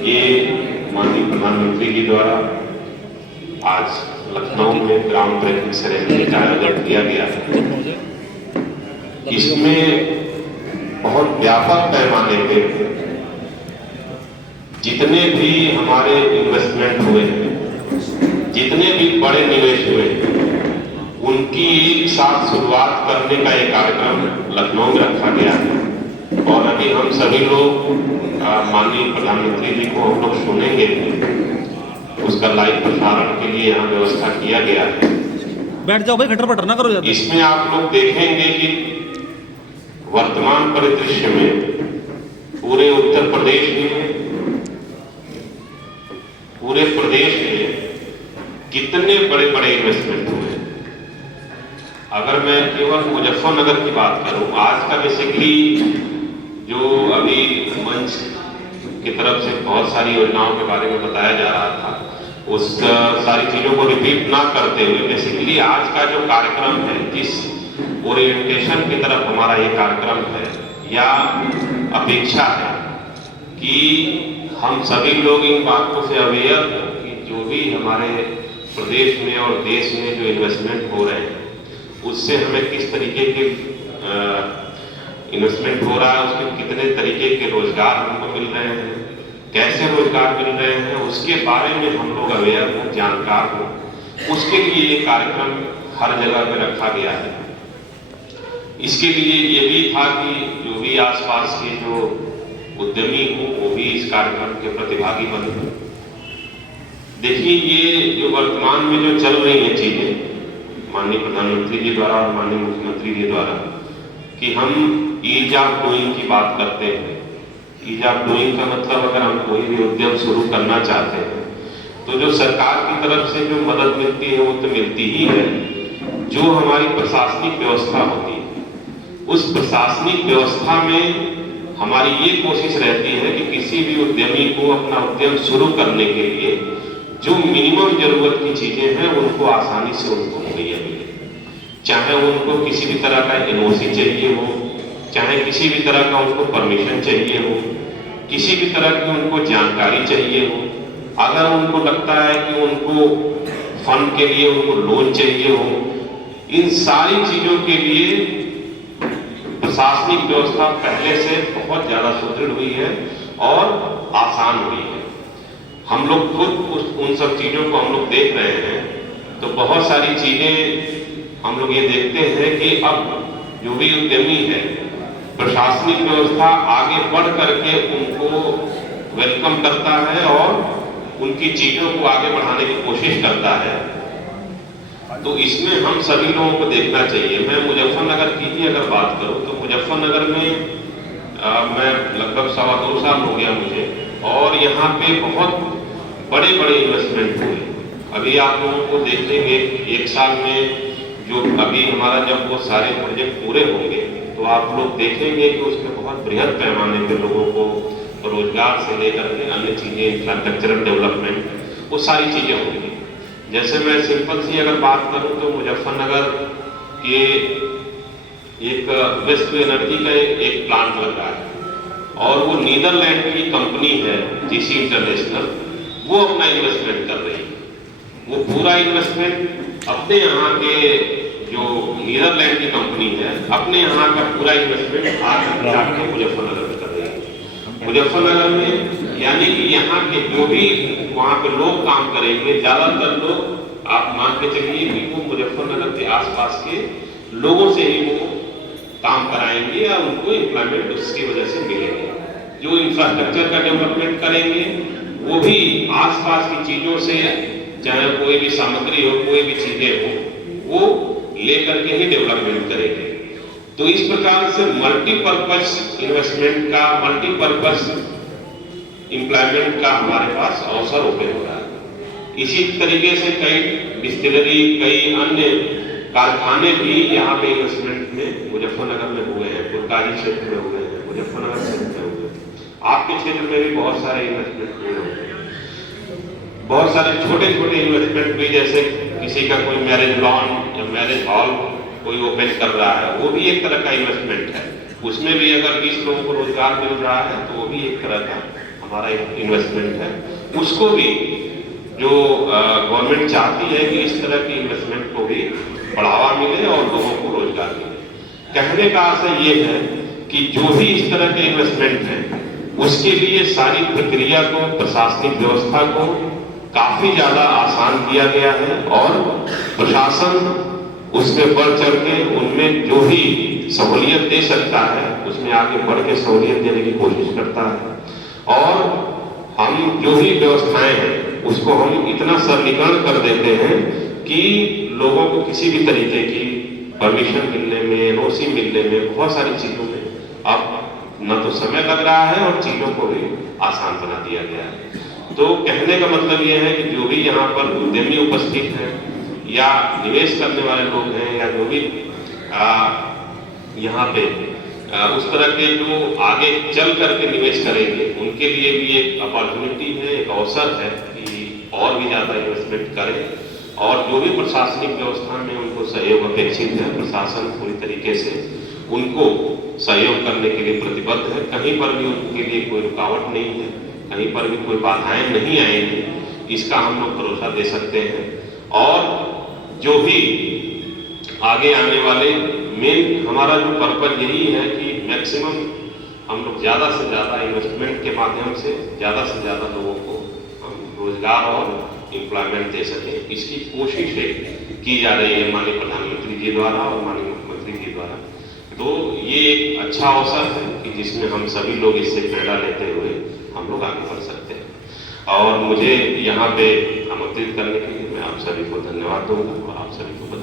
ये माननीय प्रधानमंत्री जी द्वारा आज लखनऊ में ग्राउंड ब्रेकिंग सेरेमनी का आयोजन किया गया है। इसमें बहुत व्यापक पैमाने पे जितने भी हमारे इन्वेस्टमेंट हुए हैं, जितने भी बड़े निवेश हुए हैं, उनकी एक साथ शुरुआत करने का एक कार्यक्रम लखनऊ में रखा गया है। और अभी हम सभी लोग माननीय प्रधानमंत्री जी को हम लोग सुनेंगे, उसका लाइव प्रसारण के लिए यहाँ व्यवस्था किया गया है। बैठ जाओ भाई, खटर पटर ना करो। इसमें आप लोग देखेंगे कि वर्तमान परिदृश्य में पूरे उत्तर प्रदेश में, पूरे प्रदेश में कितने बड़े बड़े इन्वेस्टमेंट हुए। अगर मैं केवल मुजफ्फरनगर की बात करूं, आज का बेसिकली जो अभी मंच की तरफ से बहुत सारी योजनाओं के बारे में बताया जा रहा था, उस सारी चीजों को रिपीट ना करते हुए बेसिकली आज का जो कार्यक्रम है, जिस ओरिएंटेशन की तरफ हमारा ये कार्यक्रम है या अपेक्षा है कि हम सभी लोग इन बातों से अवेयर हो कि जो भी हमारे प्रदेश में और देश में जो इन्वेस्टमेंट हो रहे हैं, उससे हमें किस तरीके के इन्वेस्टमेंट हो रहा है, उसमें कितने तरीके के रोजगार हमको मिल रहे हैं, कैसे रोजगार मिल रहे हैं, उसके बारे में हम लोग अवेयर हो, जानकार हो। उसके लिए ये कार्यक्रम हर जगह पे रखा गया है। इसके लिए ये भी था कि जो भी आसपास के जो उद्यमी हो वो भी इस कार्यक्रम के प्रतिभागी बने। देखिए, ये जो वर्तमान में जो चल रही है चीजें माननीय प्रधानमंत्री जी द्वारा और माननीय मुख्यमंत्री जी द्वारा, कि हम ईज ऑफ डूइंग की बात करते हैं। ईज ऑफ डूइंग का मतलब अगर हम कोई भी उद्यम शुरू करना चाहते हैं तो जो सरकार की तरफ से जो मदद मिलती है वो तो मिलती ही है। जो हमारी प्रशासनिक व्यवस्था होती है, उस प्रशासनिक व्यवस्था में हमारी ये कोशिश रहती है कि किसी भी उद्यमी को अपना उद्यम शुरू करने के लिए जो मिनिमम जरूरत की चीजें हैं उनको आसानी से उनको मुहैया मिले। चाहे उनको किसी भी तरह का एनओसी चाहिए हो, चाहे किसी भी तरह का उनको परमिशन चाहिए हो, किसी भी तरह की उनको जानकारी चाहिए हो, अगर उनको लगता है कि उनको फंड के लिए उनको लोन चाहिए हो, इन सारी चीजों के लिए प्रशासनिक व्यवस्था पहले से बहुत ज्यादा सुदृढ़ हुई है और आसान हुई है। हम लोग खुद उन सब चीजों को हम लोग देख रहे हैं, तो बहुत सारी चीजें हम लोग ये देखते हैं कि अब जो भी उद्यमी है, प्रशासनिक व्यवस्था आगे बढ़ करके उनको वेलकम करता है और उनकी चीजों को आगे बढ़ाने की कोशिश करता है। तो इसमें हम सभी लोगों को देखना चाहिए। मैं मुजफ्फरनगर की ही अगर बात करूं तो मुजफ्फरनगर में मैं लगभग 2.25 साल हो गया मुझे, और यहाँ पे बहुत बड़े बड़े इन्वेस्टमेंट हुए। अभी आप लोगों को देखेंगे एक साल में जो अभी हमारा जब वो सारे प्रोजेक्ट पूरे होंगे तो आप लोग देखेंगे कि उसमें बहुत बृहद पैमाने पे लोगों को रोजगार से लेकर के अन्य चीजें, इंफ्रास्ट्रक्चरल डेवलपमेंट, वो सारी चीजें होंगी। जैसे मैं सिंपल सी अगर बात करूं तो मुजफ्फरनगर के एक वेस्ट टू एनर्जी का एक प्लांट लग रहा है और वो नीदरलैंड की कंपनी है जीसी इंटरनेशनल, वो अपना इन्वेस्टमेंट कर रही है। वो पूरा इन्वेस्टमेंट अपने यहाँ के जो नीदरलैंड की कंपनी है, अपने यहाँ का पूरा इन्वेस्टमेंट आके मुजफ्फरनगर में कर रही है। मुजफ्फरनगर में यानी कि यहाँ के जो भी वहाँ पे लोग काम करेंगे, ज्यादातर लोग आप मान के चलिए कि वो मुजफ्फरनगर के आसपास के लोगों से ही वो काम कराएंगे या उनको एम्प्लॉयमेंट उसकी वजह से मिलेंगे। जो इंफ्रास्ट्रक्चर का डेवलपमेंट करेंगे वो भी आसपास की चीजों से, चाहे कोई भी सामग्री हो, कोई भी चीजें हो, वो लेकर के ही डेवलपमेंट करेंगे। तो इस प्रकार से मल्टीपर्पज इन्वेस्टमेंट का, मल्टीपर्पज एम्प्लॉयमेंट का हमारे पास अवसर ओपन हो रहा है। इसी तरीके से कई डिस्टिलरी, कई अन्य कारखाने भी यहाँ पे इन्वेस्टमेंट में मुजफ्फरनगर में हुए हैं, फुलकारी क्षेत्र में हुए हैं, मुजफ्फरनगर क्षेत्र में हुए हैं। आपके क्षेत्र में भी बहुत सारे इन्वेस्टमेंट हुए होंगे। बहुत सारे छोटे छोटे इन्वेस्टमेंट भी, जैसे किसी का कोई मैरिज लॉन या मैरिज हॉल कोई ओपन कर रहा है, वो भी एक तरह का इन्वेस्टमेंट है। उसमें भी अगर 20 लोगों को रोजगार मिल रहा है तो वो भी एक तरह का हमारा इन्वेस्टमेंट है, उसको भी जो गवर्नमेंट चाहती है कि इस तरह की इन्वेस्टमेंट को भी बढ़ावा मिले और लोगों को रोजगार मिले। कहने का आशय ये है कि जो भी इस तरह के इन्वेस्टमेंट है उसके लिए सारी प्रक्रिया को, प्रशासनिक व्यवस्था को काफी ज्यादा आसान किया गया है और प्रशासन उसमें बढ़ चढ़ के उनमें जो भी सहूलियत दे सकता है उसमें आगे बढ़ के सहूलियत देने की कोशिश करता है। और हम जो भी व्यवस्थाएं हैं उसको हम इतना सरलीकरण कर देते हैं कि लोगों को किसी भी तरीके की परमिशन मिलने में, एनओसी मिलने में, बहुत सारी चीजों में अब न तो समय लग रहा है और चीजों को भी आसान बना दिया गया है। तो कहने का मतलब ये है कि जो भी यहाँ पर उद्यमी उपस्थित हैं या निवेश करने वाले लोग हैं या जो भी यहाँ पे उस तरह के जो आगे चल करके निवेश करेंगे उनके लिए भी एक अपॉर्चुनिटी है, एक अवसर है कि और भी ज्यादा इन्वेस्टमेंट करें। और जो भी प्रशासनिक व्यवस्था में उनको सहयोग अपेक्षित है, प्रशासन पूरी तरीके से उनको सहयोग करने के लिए प्रतिबद्ध है। कहीं पर भी उनके लिए कोई रुकावट नहीं है, कहीं पर भी कोई बाधाएं नहीं आएंगी, इसका हम लोग भरोसा दे सकते हैं। और जो भी आगे आने वाले मेन हमारा जो पर्पज यही है कि मैक्सिमम हम लोग ज़्यादा से ज़्यादा इन्वेस्टमेंट के माध्यम से ज़्यादा लोगों को हम रोजगार और एम्प्लॉयमेंट दे सकें। इसकी कोशिश की जा रही है माननीय प्रधानमंत्री जी द्वारा और माननीय मुख्यमंत्री जी द्वारा। तो ये एक अच्छा अवसर है कि जिसमें हम सभी लोग इससे प्रेरणा लेते हुए हम लोग आगे बढ़ सकते हैं। और मुझे यहाँ पे आमंत्रित करने के लिए मैं आप सभी को धन्यवाद दूंगा और आप सभी को